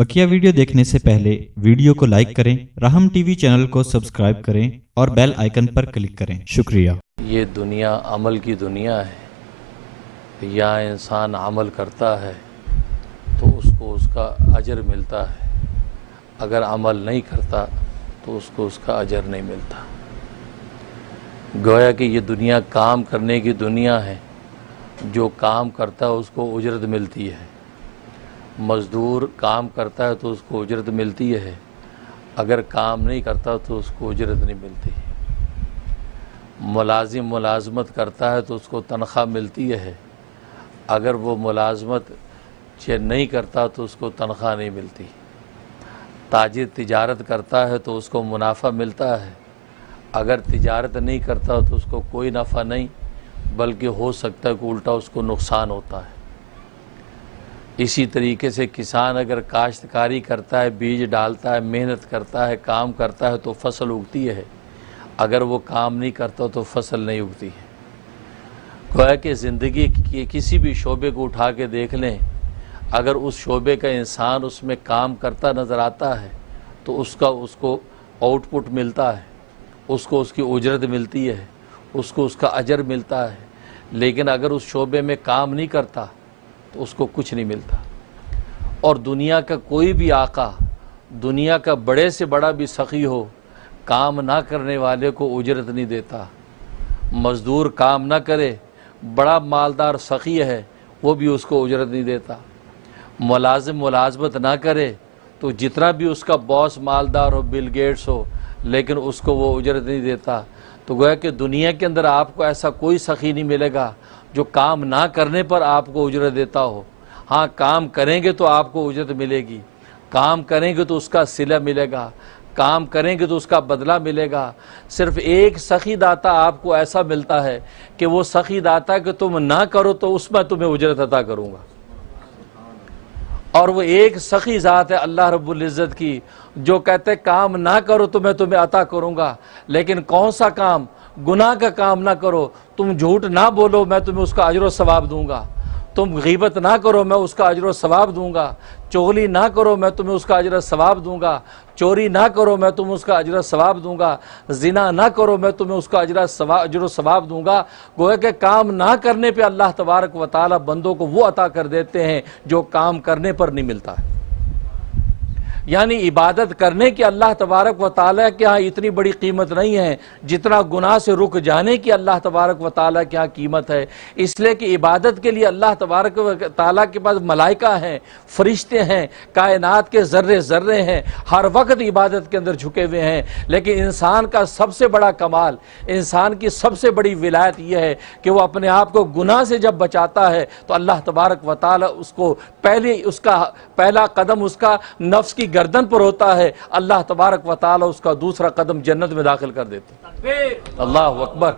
बकिया video देखने से पहले वीडियो को लाइक करें, राहम टीवी चैनल को सब्सक्राइब करें और बेल आइकन पर क्लिक करें। शुक्रिया। ये दुनिया अमल की दुनिया है। यहाँ इंसान अमल करता है तो उसको उसका अजर मिलता है, अगर अमल नहीं करता तो उसको उसका अजर नहीं मिलता। गोया कि ये दुनिया काम करने की दुनिया है। जो काम करता है उसको उजरत मिलती है। मज़दूर काम करता है तो उसको उजरत मिलती है, अगर काम नहीं करता तो उसको उजरत नहीं मिलती। मुलाजिम मुलाजमत करता है तो उसको तनख्वाह मिलती है, अगर वो मुलाजमत नहीं करता तो उसको तनख्वाह नहीं मिलती। ताजिर तिजारत करता है तो उसको मुनाफा मिलता है, अगर तिजारत नहीं करता तो उसको कोई नफ़ा नहीं, बल्कि हो सकता है कि उल्टा उसको नुकसान होता है। इसी तरीके से किसान अगर काश्तकारी करता है, बीज डालता है, मेहनत करता है, काम करता है तो फसल उगती है, अगर वो काम नहीं करता तो फसल नहीं उगती है। गोया कि ज़िंदगी के किसी भी शोबे को उठा के देख लें, अगर उस शोबे का इंसान उसमें काम करता नज़र आता है तो उसको आउटपुट मिलता है, उसको उसकी उजरत मिलती है, उसको उसका अजर मिलता है। लेकिन अगर उस शोबे में काम नहीं करता तो उसको कुछ नहीं मिलता। और दुनिया का कोई भी आका, दुनिया का बड़े से बड़ा भी सखी हो, काम ना करने वाले को उजरत नहीं देता। मज़दूर काम ना करे, बड़ा मालदार सखी है, वो भी उसको उजरत नहीं देता। मुलाजिम मुलाजमत ना करे तो जितना भी उसका बॉस मालदार हो, बिल गेट्स हो, लेकिन उसको वो उजरत नहीं देता। तो गोया कि दुनिया के अंदर आपको ऐसा कोई सखी नहीं मिलेगा जो काम ना करने पर आपको उजरत देता हो। हाँ, काम करेंगे तो आपको उजरत मिलेगी, काम करेंगे तो उसका सिला मिलेगा, काम करेंगे तो उसका बदला मिलेगा। सिर्फ एक सखी दाता आपको ऐसा मिलता है कि वो सखी दाता कि तुम ना करो तो उसमें तुम्हें उजरत अता करूँगा। और वो एक सखी ज़ात है अल्लाह रब्बुल इज़्ज़त की, जो कहते काम ना करो तो मैं तुम्हें अता करूँगा। लेकिन कौन सा काम? गुनाह का काम ना करो, तुम झूठ ना बोलो, मैं तुम्हें उसका अजर व सवाब दूंगा। तुम गीबत ना करो, मैं उसका अजर व सवाब दूंगा। चुगली ना करो, मैं तुम्हें उसका अजर व सवाब दूंगा। चोरी ना करो, मैं तुम्हें उसका अजर व सवाब दूंगा। जिना ना करो, मैं तुम्हें उसका अजर व सवाब दूंगा। गोया के काम ना करने पे अल्लाह तबारक व तआला बंदों को वो अता कर देते हैं जो काम करने पर नहीं मिलता है। यानी इबादत करने की अल्लाह तबारक व तआला के यहाँ इतनी बड़ी कीमत नहीं है जितना गुनाह से रुक जाने की अल्लाह तबारक व तआला के यहाँ कीमत है। इसलिए कि इबादत के लिए अल्लाह तबारक व तआला के पास मलाइका हैं, फरिश्ते हैं, कायनात के ज़र्रे ज़र्रे हैं, हर वक्त इबादत के अंदर झुके हुए हैं। लेकिन इंसान का सबसे बड़ा कमाल, इंसान की सबसे बड़ी विलायत यह है कि वो अपने आप को गुनाह से जब बचाता है तो अल्लाह तबारक व तआला उसको उसका पहला कदम उसका नफ्स की गर्दन पर होता है, अल्लाह तबारक व तआला उसका दूसरा कदम जन्नत में दाखिल कर देते हैं। अल्लाह अकबर।